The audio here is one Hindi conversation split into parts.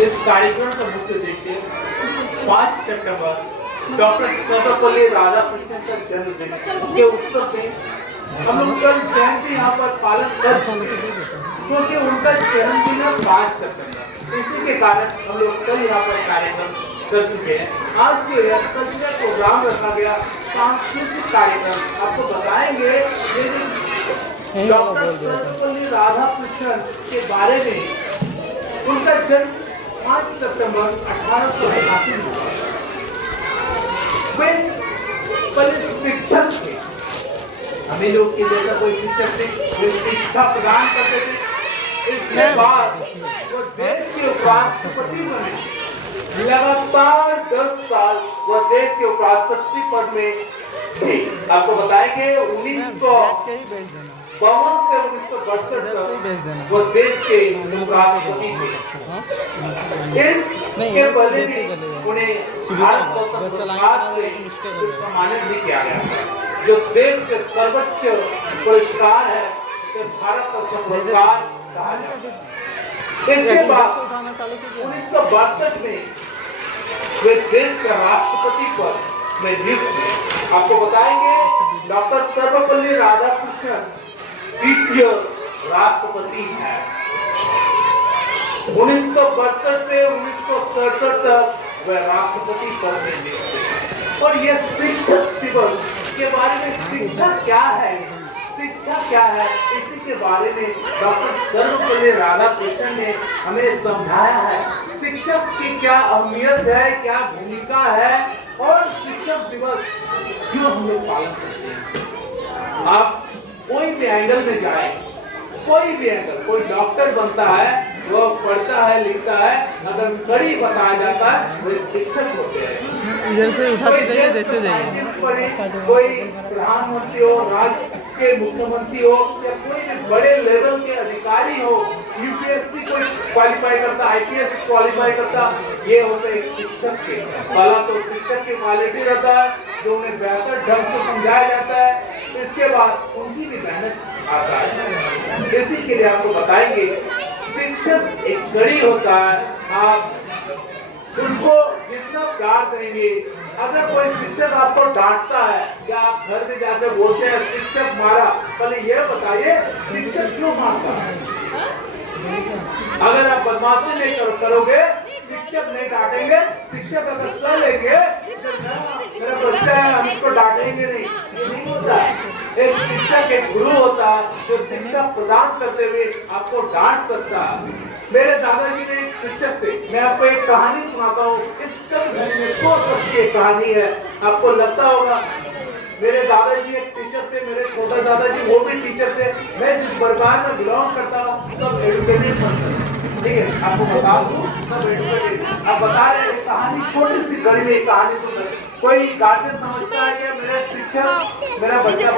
इस कार्यक्रम का मुख्य उद्देश्य 5 सितंबर डॉक्टर सर्वपल्ली राधाकृष्णन का जन्मदिन के उत्सव में हम लोग कल जयंती यहाँ पर पालन कर क्योंकि उनका जन्मदिन है 5 सितंबर। इसी के कारण हम लोग कल यहाँ पर कार्यक्रम कर चुके हैं। आज जो है कल्चरल प्रोग्राम रखा गया, सांस्कृतिक कार्यक्रम आपको बताएंगे डॉक्टर सर्वपल्ली राधाकृष्णन के बारे में। उनका जन्म 5 सितंबर 1888 में हुआ। वे पहले शिक्षक थे। हमें लोग के जैसा कोई शिक्षक थे, वे शिक्षा प्रदान करते थे। इसके बाद वो देश के उपराष्ट्रपति बने। लगातार 10 साल वो देश के उपराष्ट्रपति पद में थे। आपको बताएंगे 1952 से 1962 तक वो देश के उपराष्ट्रपति थे। इसके पहले भी उन्हें भारत रत्न पुरस्कार से सम्मानित भी किया गया, जो देश के सर्वोच्च पुरस्कार है, जो भारत रत्न पुरस्कार कहा जाता है। इसके बाद 1962 में वे देश के राष्ट्रपति पद में नियुक्त हुए। आपको बताएंगे डॉक्टर सर्वपल्ली राधाकृष्णन द्वितीय राष्ट्रपति हैं। 1962 से 1967 तक वे राष्ट्रपति पद में नियुक्त थे। और यह शिक्षक दिवस के बारे में शिक्षा क्या है, शिक्षा क्या है, इसी के बारे में डॉक्टर सर्वपल्ली राधाकृष्णन ने हमें समझाया है। शिक्षक की क्या अहमियत है, क्या भूमिका है, और शिक्षक दिवस क्यों हम लोग पालन करते हैं। आप कोई भी एंगल में जाए, कोई भी एंगल, कोई डॉक्टर बनता है, वो पढ़ता है, लिखता है, अगर कड़ी बताया जाता है वो शिक्षक होते हैं। इधर से उठाते जाइए, देते जाइए। कोई प्रधानमंत्री हो, राज्य के मुख्यमंत्री हो, या कोई भी बड़े लेवल के अधिकारी हो, यूपीएससी कोई क्वालिफाई करता, आईपीएस क्वालिफाई करता, ये होते हैं शिक्षक के। पहला तो शिक्षक की क्वालिटी रहता है, जो उन्हें बेहतर ढंग से समझाया जाता है। इसके बाद उनकी भी मेहनत आता है। इसी के लिए आपको बताएंगे शिक्षक एक कड़ी होता है। आप उनको जितना प्यार देंगे, अगर कोई शिक्षक आपको डांटता है या आप घर में जाकर बोलते हैं शिक्षक मारा, पहले यह बताइए शिक्षक क्यों मारता है। अगर आप बदमाशी नहीं करोगे, शिक्षक नहीं डांटेंगे। शिक्षक अगर कर लेंगे मेरा बच्चा है, हम इसको डांटेंगे नहीं, ये नहीं होता। एक शिक्षक एक गुरु होता है, जो शिक्षा प्रदान करते हुए आपको डांट सकता है। मेरे दादाजी ने एक शिक्षक थे। मैं आपको एक कहानी सुनाता हूँ। इस चंद घड़ी में 2 शब्द की कहानी है। आपको लगता होगा मेरे दादाजी एक टीचर थे, मेरे छोटा दादाजी वो भी टीचर थे। मैं जिस परिवार में बिलोंग करता हूँ सब एजुकेटेड पर्सन, ठीक है। आपको बता दूं सब एजुकेटेड। आप बता रहे कहानी, छोटी सी घड़ी में कहानी सुन। कोई गार्जियन समझता है कि मेरे शिक्षक मेरा बच्चा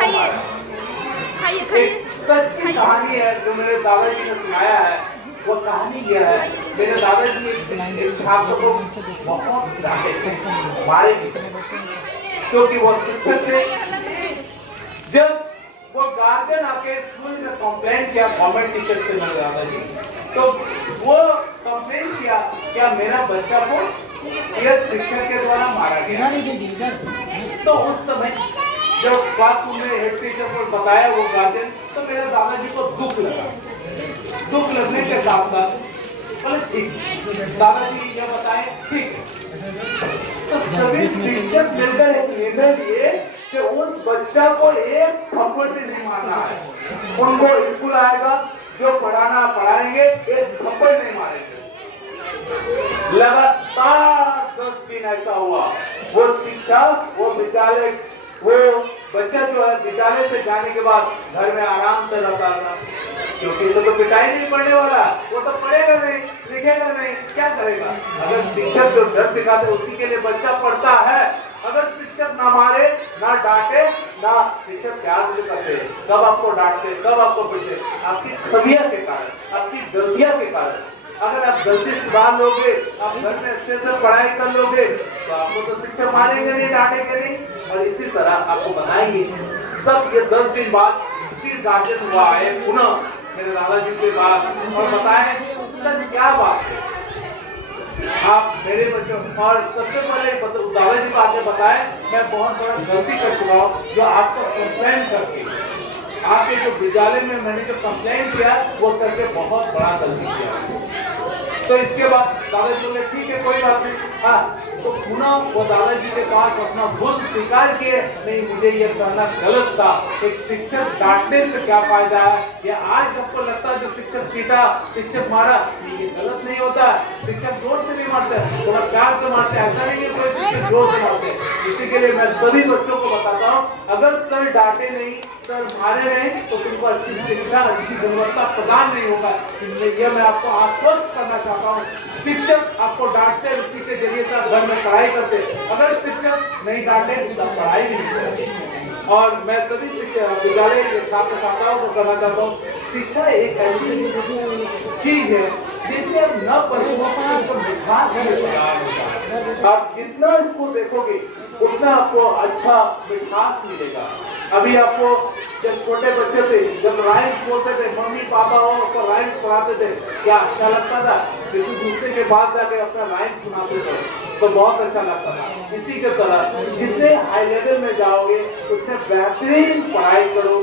सच्ची कहानी है जो मेरे दादाजी ने सुनाया है। वो कहानी यह है, मेरे दादाजी एक छात्र को बहुत डांटे थे, मारे भी, क्योंकि वो शिक्षक थे। जब वो गार्जियन आके स्कूल में कंप्लेंट किया गवर्नमेंट टीचर से मेरे दादाजी, तो वो कंप्लेंट किया क्या मेरा बच्चा को यह शिक्षक के द्वारा मारा गया। तो उस समय जब क्लासरूम में हेड टीचर को बताया वो गार्जियन, तो मेरे दादाजी को दुख लगा। दुख लगने के साथ साथ बोले ठीक, दादाजी यह बताएं ठीक है। तो सभी शिक्षक मिलकर एक निर्णय लिए कि उस बच्चा को एक थप्पड़ भी नहीं मारना है। उनको स्कूल आएगा, जो पढ़ाना पढ़ाएंगे, एक थप्पड़ नहीं मारेंगे। लगातार 10 दिन ऐसा हुआ। वो शिक्षक, वो विद्यालय, वो बच्चा जो है विद्यालय से जाने के बाद घर में आराम से रहता था, क्योंकि तो पिटाई नहीं पड़ने वाला, वो तो पढ़ेगा नहीं, लिखेगा नहीं, क्या करेगा। अगर शिक्षक जो डर दिखाते उसी के लिए बच्चा पढ़ता है। अगर शिक्षक ना मारे, ना डांटे, ना शिक्षक प्यार से करते, कब आपको डांटते, कब आपको पीटते, आपकी खबिया के कारण, आपकी गलतियां के कारण। अगर आप गलती सुधार लोगे, आप घर में अच्छे से पढ़ाई कर लोगे, तो आपको तो शिक्षक मारेंगे नहीं, डांटेंगे नहीं। और इसी तरह आपको बताएंगे तब ये 10 दिन बाद फिर गार्जियन हुआ आए पुनः मेरे दादाजी के पास और बताएं सर क्या बात है। और सबसे पहले दादा जी को आपने बताया मैं बहुत बड़ा गलती कर चुका हूँ, जो आपको कंप्लेन करके आपके जो विद्यालय में मैंने जो कंप्लेन किया वो करके बहुत बड़ा गलती किया। तो इसके बाद दादाजी बोले ठीक है कोई बात नहीं। हाँ, तो पुनः वो दादाजी के पास अपना भूल स्वीकार किए, नहीं मुझे ये कहना गलत था, एक शिक्षक डांटने से क्या फायदा है, या आज आपको लगता है जो शिक्षक पीटा शिक्षक मारा ये गलत नहीं होता, शिक्षक जोर से नहीं मारते, थोड़ा प्यार से मारते, ऐसा नहीं है कोई शिक्षक जोर से मारते। इसी के लिए मैं सभी बच्चों को बताता हूँ, अगर सर डांटे नहीं सर मारे नहीं तो तुमको अच्छी शिक्षा अच्छी गुणवत्ता प्रदान नहीं होगा। ये मैं आपको आश्वस्त करना चाहता हूँ। शिक्षक आपको डांटते उसी के जरिए से आप घर में पढ़ाई करते, अगर शिक्षक नहीं डांटे तो पढ़ाई नहीं करते। और मैं सभी विद्यालय के छात्र छात्राओं को कहना चाहता हूँ, शिक्षा एक ऐसी चीज है जिससे आप न पढ़े तो मिठास मिलेगा। आप जितना इसको देखोगे उतना आपको अच्छा मिठास मिलेगा। अभी आपको जब छोटे बच्चे थे, जब राइम्स बोलते थे, मम्मी पापा और राइम्स पढ़ाते थे, क्या अच्छा लगता था। किसी दूसरे के पास जाके अपना राइम्स सुनाते थे तो बहुत अच्छा लगता था। इसी के तरह जितने हाई लेवल में जाओगे उतने बेहतरीन पढ़ाई करो,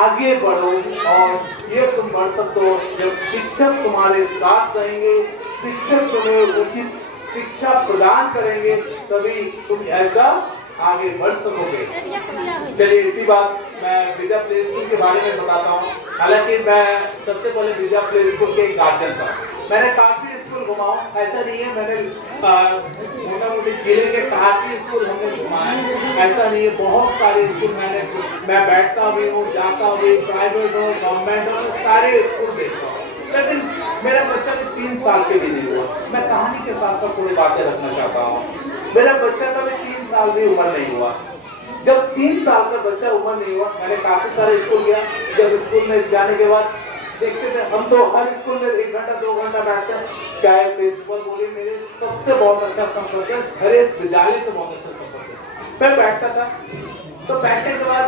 आगे बढ़ो, और ये तुम बढ़ सकते हो जब शिक्षक तुम्हारे साथ रहेंगे, शिक्षक तुम्हें उचित शिक्षा प्रदान करेंगे, तभी तुम ऐसा आगे बढ़ सकोगे। चलिए इसी बात मैं विद्या प्ले स्कूल के बारे में बताता हूँ। हालांकि मैं सबसे पहले विद्या प्ले स्कूल के गार्जियन था, मैंने काफी स्कूल घुमाऊं, ऐसा नहीं है मैंने मोटा मोटी जिले के काफी स्कूल हमने घुमाए, ऐसा नहीं है, बहुत सारे स्कूल मैं बैठता भी हूँ, जाता भी, प्राइवेट हो गवर्नमेंट हो, सारे स्कूल देखता हूँ। लेकिन मेरा बच्चा भी 3 साल के भी नहीं हुआ। मैं कहानी के साथ साथ थोड़ी बातें रखना चाहता हूँ। मेरा बच्चा का भी 3 साल भी उम्र नहीं हुआ। जब 3 साल का बच्चा उम्र नहीं हुआ, मैंने काफी सारे स्कूल गया। जब स्कूल में जाने के बाद देखते थे, हम तो हर स्कूल में 1 घंटा 2 घंटा बैठते हैं, चाहे प्रिंसिपल बोले मेरे सबसे बहुत अच्छा संपर्क है, हर एक विद्यालय से बहुत अच्छा संपर्क है। मैं बैठता था, तो बैठने के बाद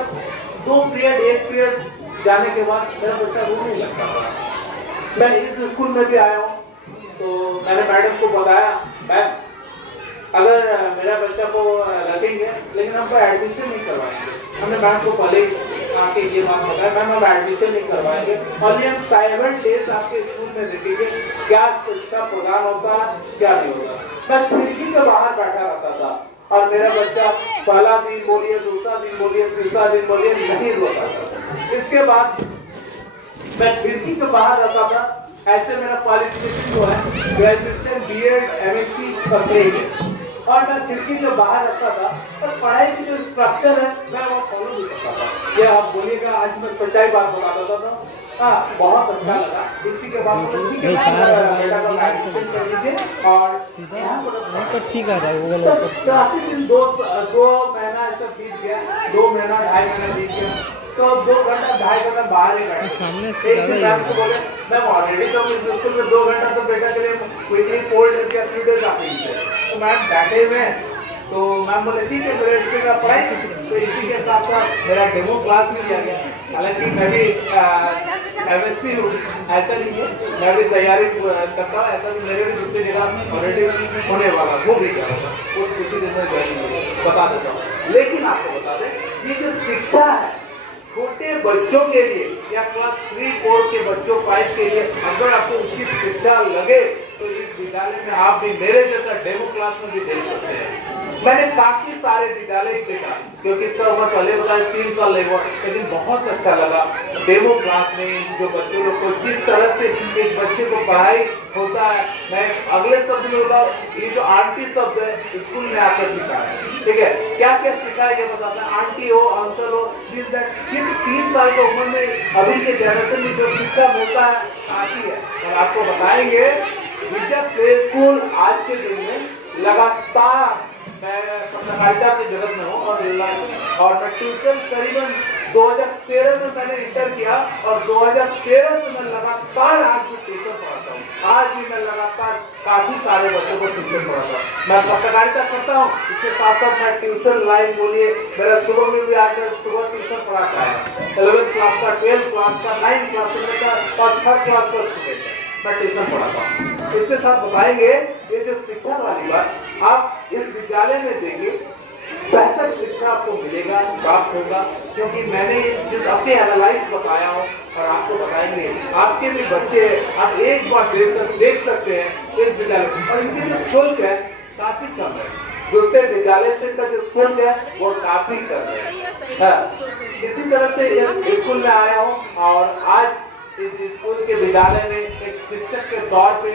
2 पीरियड 1 पीरियड जाने के बाद मेरा बच्चा रोने लगता था। मैं इस स्कूल में भी आया हूँ, तो मैंने मैडम को बताया, मैम अगर मेरा बच्चा को रखेंगे लेकिन हमको एडमिशन नहीं करवाएंगे। हमने मैम को पहले आके ये बात बताया, मैम हम एडमिशन नहीं करवाएंगे, और हम 7 डेज आपके स्कूल में देखेंगे क्या शिक्षा प्रदान होता है क्या नहीं होता। मैं खिड़की के बाहर बैठा रहता था और मेरा बच्चा पहला दिन बोलिए, दूसरा दिन बोलिए, तीसरा दिन बोलिए नहीं रोता था। इसके बाद मैं खिड़की के बाहर रहता था। ऐसे मेरा क्वालिफिकेशन जो है ग्रेजुएशन बीएड एमएससी कंप्लीट है, और मैं खिड़की के बाहर रहता था, पर पढ़ाई की जो स्ट्रक्चर है मैं वो फॉलो नहीं करता था। ये आप बोलिएगा आज मैं सच्चाई बात बताता था। हाँ, बहुत अच्छा लगा। इसी के बाद ठीक है बेटा का एडमिशन कर लीजिए, और ठीक आ रहा है तो काफी दिन 2 महीना ऐसा बीत गया, 2 महीना 2.5 महीना बीत गया। तो 2 घंटा 2.5 घंटा बाहर ही बैठे सामने से मैम को बोले मैम ऑलरेडी तो इस स्कूल में 2 घंटा तो बेटा के लिए वीकली 4 डेज या 3 डेज आते ही थे। तो मैम बैठे हुए हैं, तो मैम बोले ठीक है मेरे स्कूल का पढ़ाई, तो इसी के साथ साथ मेरा डेमो क्लास भी लिया गया। हालांकि मैं भी एमएससी हूँ, ऐसा नहीं है, मैं भी तैयारी करता हूँ, ऐसा भी मेरे भी दूसरी जगह ऑलरेडी होने वाला वो भी क्या होगा वो किसी दिन में बता देता हूँ। लेकिन आपको बता दें ये जो शिक्षा है छोटे बच्चों के लिए या क्लास 3-4 के बच्चों 5 के लिए अगर आपको उचित शिक्षा लगे तो इस विद्यालय में आप भी मेरे जैसा डेमो क्लास में भी देख सकते हैं। मैंने काफी सारे विद्यालय देखा, क्योंकि इसका उम्र पहले बताया 3 साल नहीं हुआ, लेकिन बहुत अच्छा लगा डेमो क्लास में जो बच्चों लोग को जिस तरह से एक बच्चे को पढ़ाई होता है। मैं अगले शब्द में बताऊँ, ये जो आंटी शब्द है स्कूल में आकर सीखा है, ठीक है, क्या क्या सीखा है ये बताता है। आंटी हो, अंकल हो, दिस दैट, ये 3 साल की उम्र में अभी के जनरेशन में जो शिक्षा मिलता है आती है। और आपको बताएंगे विद्या प्ले स्कूल आज के दिन में लगातार, मैं पत्रकारिता की जगत में हूँ और मैं ट्यूशन करीबन 2013 में मैंने इंटर किया, और 2013 से मैं लगातार आज भी ट्यूशन पढ़ाता हूँ। आज भी मैं लगातार काफी सारे बच्चों को ट्यूशन पढ़ाता हूँ। मैं पत्रकारिता करता हूँ, इसके साथ साथ मैं ट्यूशन लाइन बोलिए, मेरा सुबह में भी आकर सुबह ट्यूशन पढ़ाता है। 11th क्लास का, 12th क्लास का, 9th क्लास का और 3rd क्लास का स्टूडेंट मैं ट्यूशन पढ़ाता हूँ। इसके साथ बताएंगे ये जो शिक्षा वाली बात, आप इस विद्यालय में देंगे बेहतर शिक्षा आपको मिलेगा, प्राप्त होगा, क्योंकि मैंने जिस अपने एनालाइज बताया हूँ और आपको बताएंगे, आपके भी बच्चे आप एक बार देख सकते हैं इस विद्यालय, और इनकी जो शुल्क है काफी कम है, दूसरे विद्यालय से का जो शुल्क है वो काफी कम है। इसी तरह से इस स्कूल में आया हूँ और आज इस स्कूल के विद्यालय में एक शिक्षक के तौर पे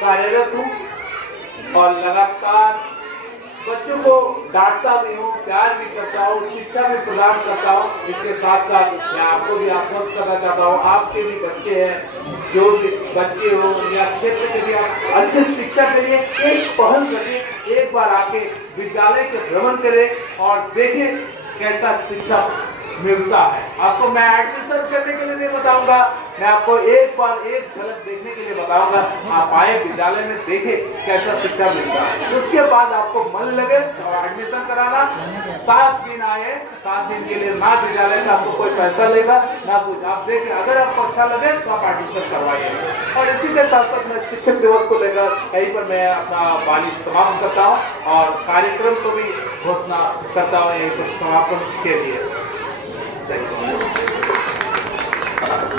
कार्यरत हूँ और लगातार बच्चों को डांटता भी हूँ, प्यार भी करता हूँ, शिक्षा भी प्रदान करता हूँ। इसके साथ साथ मैं आपको भी आश्वस्त करना चाहता हूँ, आपके भी बच्चे हैं, जो भी बच्चे हो या क्षेत्र के भी आप अच्छे शिक्षा के लिए एक पहल करिए, एक बार आके विद्यालय के भ्रमण करें और देखें कैसा शिक्षा मिलता है। आपको मैं एडमिशन करने के लिए नहीं बताऊंगा, मैं आपको एक बार एक झलक देखने के लिए बताऊंगा। आप आए विद्यालय में देखें कैसा शिक्षा मिलता है, उसके बाद आपको मन लगे तो एडमिशन कराना। 7 दिन आए, 7 दिन के लिए ना विद्यालय से आपको कोई पैसा लेगा ना कुछ, आप देखें अगर आपको अच्छा लगे तो आप एडमिशन करवाइए। और इसी के साथ साथ मैं शिक्षक दिवस को लेकर कहीं पर मैं अपना वाणी समाप्त करता हूँ और कार्यक्रम को भी घोषणा करता हूँ यहीं पर समापन के लिए। Thank you.